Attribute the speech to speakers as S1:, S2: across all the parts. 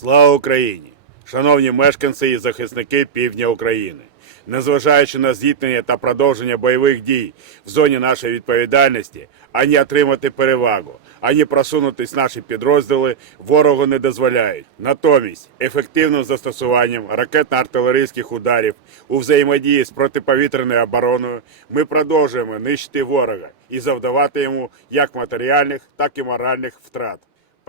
S1: Слава Україні! Шановні мешканці і захисники півдня України! Незважаючи на зіткнення та продовження бойових дій в зоні нашої відповідальності, ані отримати перевагу, ані просунутись наші підрозділи ворогу не дозволяють. Натомість ефективним застосуванням ракетно-артилерійських ударів у взаємодії з протиповітряною обороною ми продовжуємо нищити ворога і завдавати йому як матеріальних, так і моральних втрат.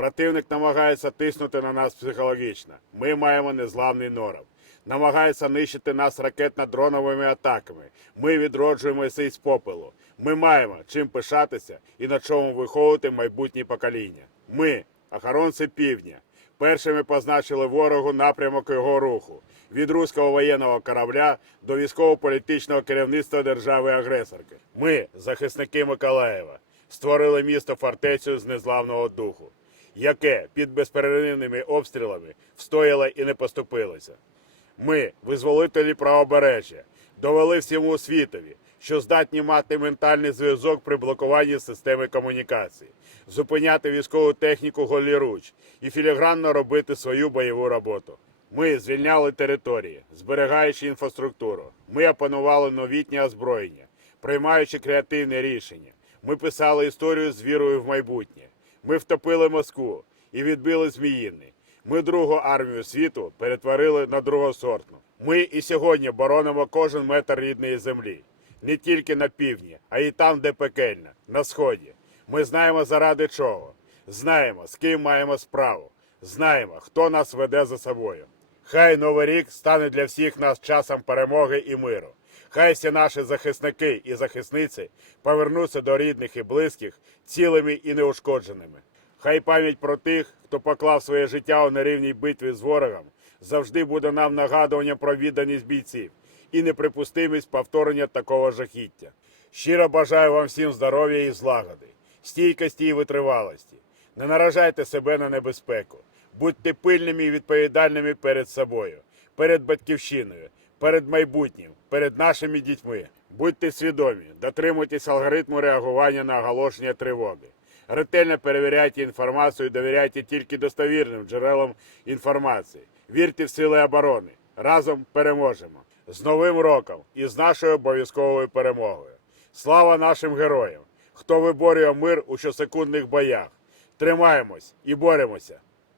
S1: Противник намагається тиснути на нас психологічно. Ми маємо незламний норов. Намагається нищити нас ракетно-дроновими атаками. Ми відроджуємося із попелу. Ми маємо чим пишатися і на чому виховувати майбутні покоління. Ми, охоронці півдня, першими позначили ворогу напрямок його руху від руського воєнного корабля до військово-політичного керівництва держави-агресорки. Ми, захисники Миколаєва, створили місто фортецю з незламного духу яке під безперервними обстрілами встояло і не поступилося. Ми, визволителі правобережжя, довели всьому світові, що здатні мати ментальний зв'язок при блокуванні системи комунікацій, зупиняти військову техніку голіруч і філігранно робити свою бойову роботу. Ми звільняли території, зберігаючи інфраструктуру. Ми опанували новітнє озброєння, приймаючи креативні рішення. Ми писали історію з вірою в майбутнє. Ми втопили Москву і відбили Зміїний. Ми другу армію світу перетворили на другосортну. Ми і сьогодні боронимо кожен метр рідної землі, не тільки на півдні, а й там, де пекельно, на сході. Ми знаємо заради чого, знаємо, з ким маємо справу, знаємо, хто нас веде за собою. Хай новий рік стане для всіх нас часом перемоги і миру. Хай всі наші захисники і захисниці повернуться до рідних і близьких цілими і неушкодженими. Хай пам'ять про тих, хто поклав своє життя у нерівній битві з ворогом, завжди буде нам нагадуванням про відданість бійців і неприпустимість повторення такого жахіття. Щиро бажаю вам всім здоров'я і злагоди, стійкості і витривалості. Не наражайте себе на небезпеку. Будьте пильними і відповідальними перед собою, перед батьківщиною, перед майбутнім, перед нашими дітьми. Будьте свідомі, дотримуйтесь алгоритму реагування на оголошення тривоги. Ретельно перевіряйте інформацію, довіряйте тільки достовірним джерелам інформації. Вірте в сили оборони. Разом переможемо. З Новим роком і з нашою обов'язковою перемогою. Слава нашим героям! Хто виборює мир у щосекундних боях. Тримаємось і боремося.